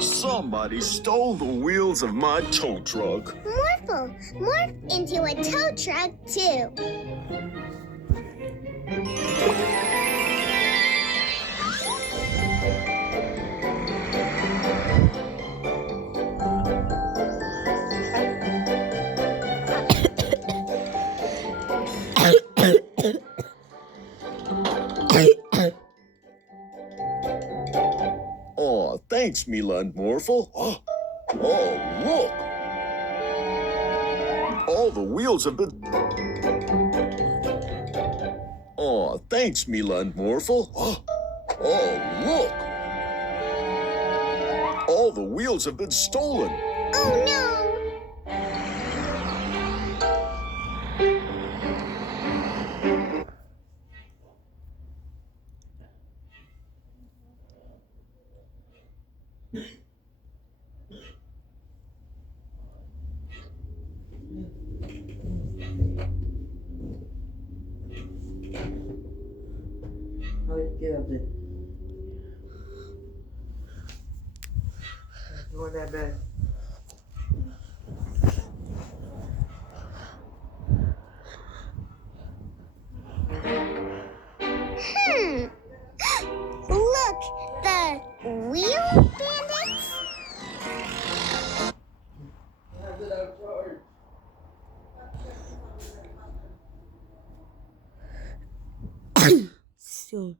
Somebody stole the wheels of my tow truck. Morphle, morph into a tow truck too. Aw, thanks, Mila and Morphle. Oh, look! All the wheels have been... Aw, thanks, Mila and Morphle. Oh, look! All the wheels have been stolen. Oh, no! Get up there. Go in that bed. Look, the wheel bandits? Soon.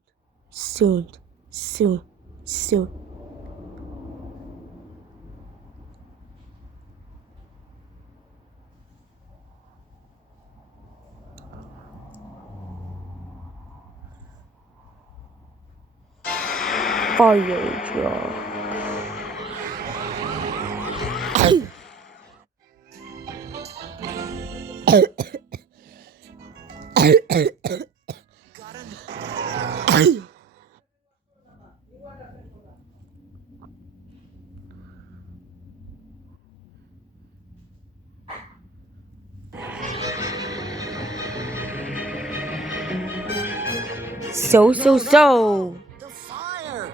Fire truck. So. The fire!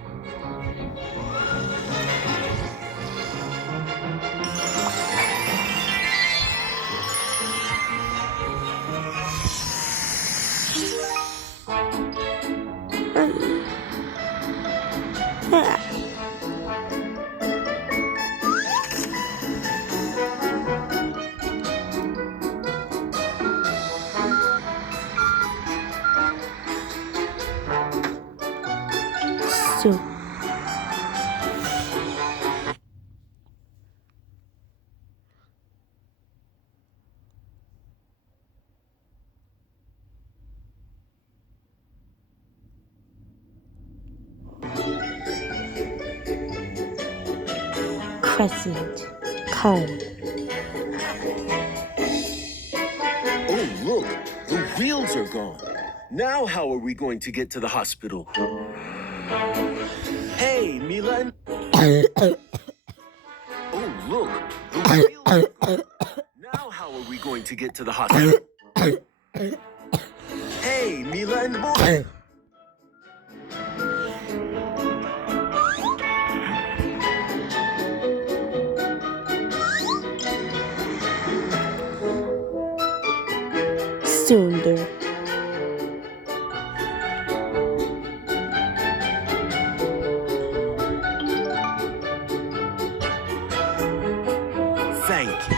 Soon. Crescent cone. Oh, look! The wheels are gone. Now how are we going to get to the hospital? Hey, Mila and... Oh, look! The wheels are gone. Now how are we going to get to the hospital? Hey, Mila and Morphle! Cylinder. Thank you.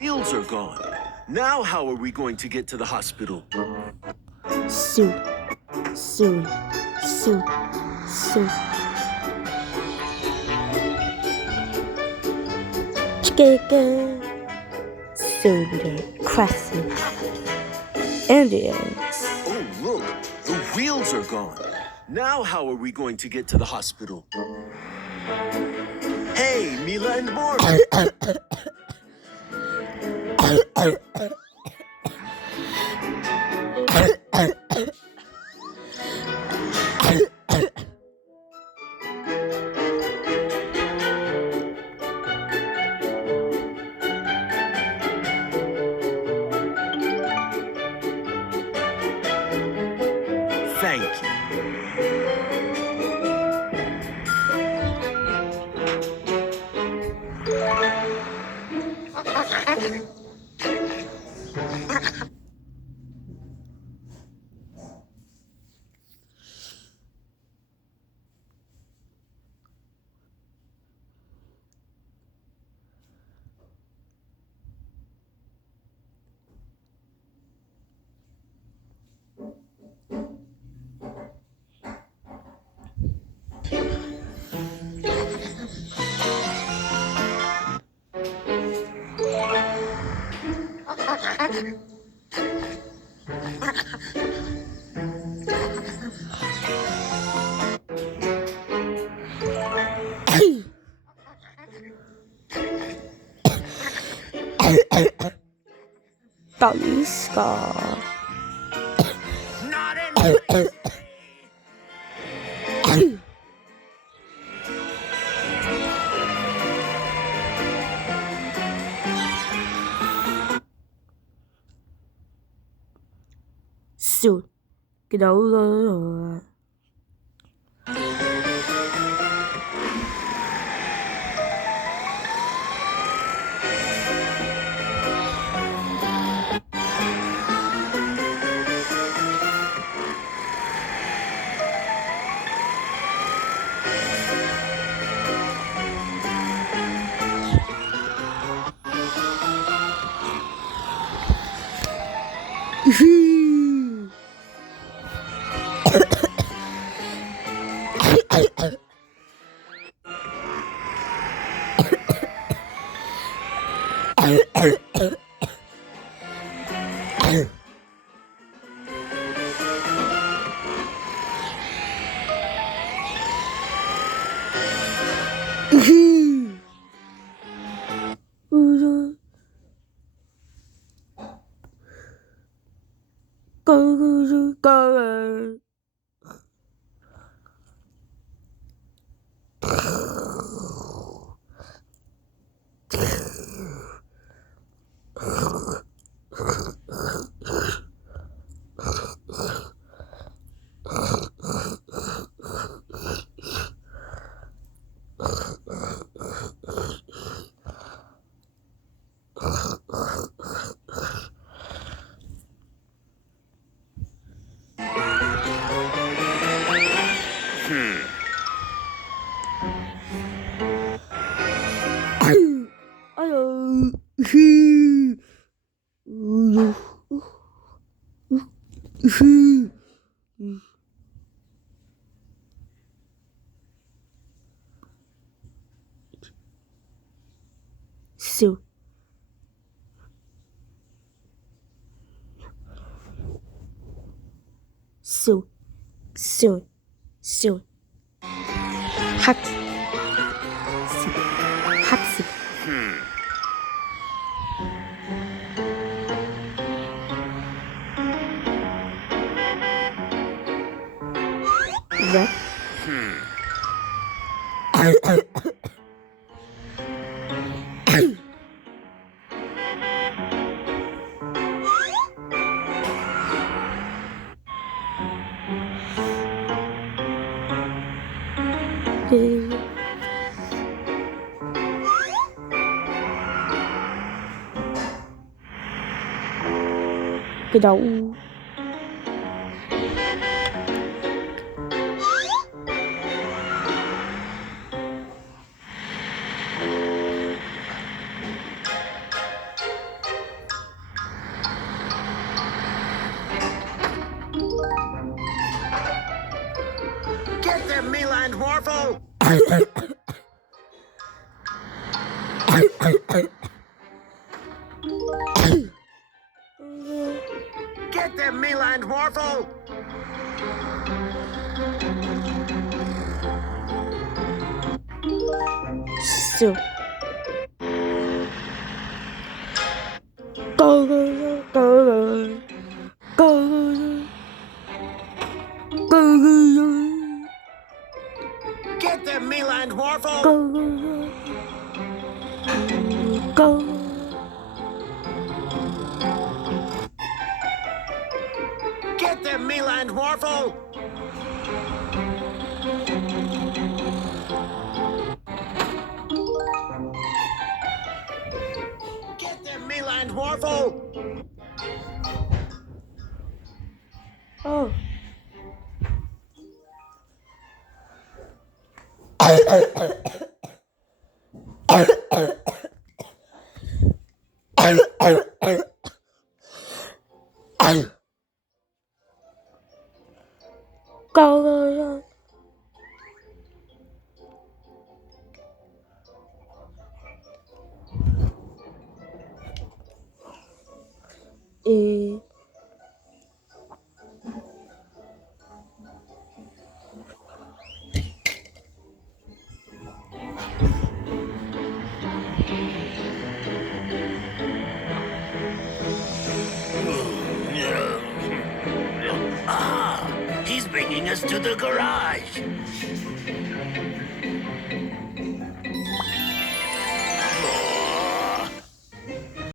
Wheels are gone. Now how are we going to get to the hospital? Soon. Chicken. Cylinder. Crescent. Indians. Oh, look! The wheels are gone. Now how are we going to get to the hospital? Hey, Mila and Morphle! Talisca. Not in Soon. Genau so. Soon. Soon. Soon. Soon. 학습. 학습. 네? 그다음 Get them, Meland Morphle! Get them, Meland Morphle! soon. Go go go go go go Get them, Meland Morphle! go go. Get them, Meland Morphle! land, Morphle! Oh. Go, go, go. E. Ah, he's bringing us to the garage.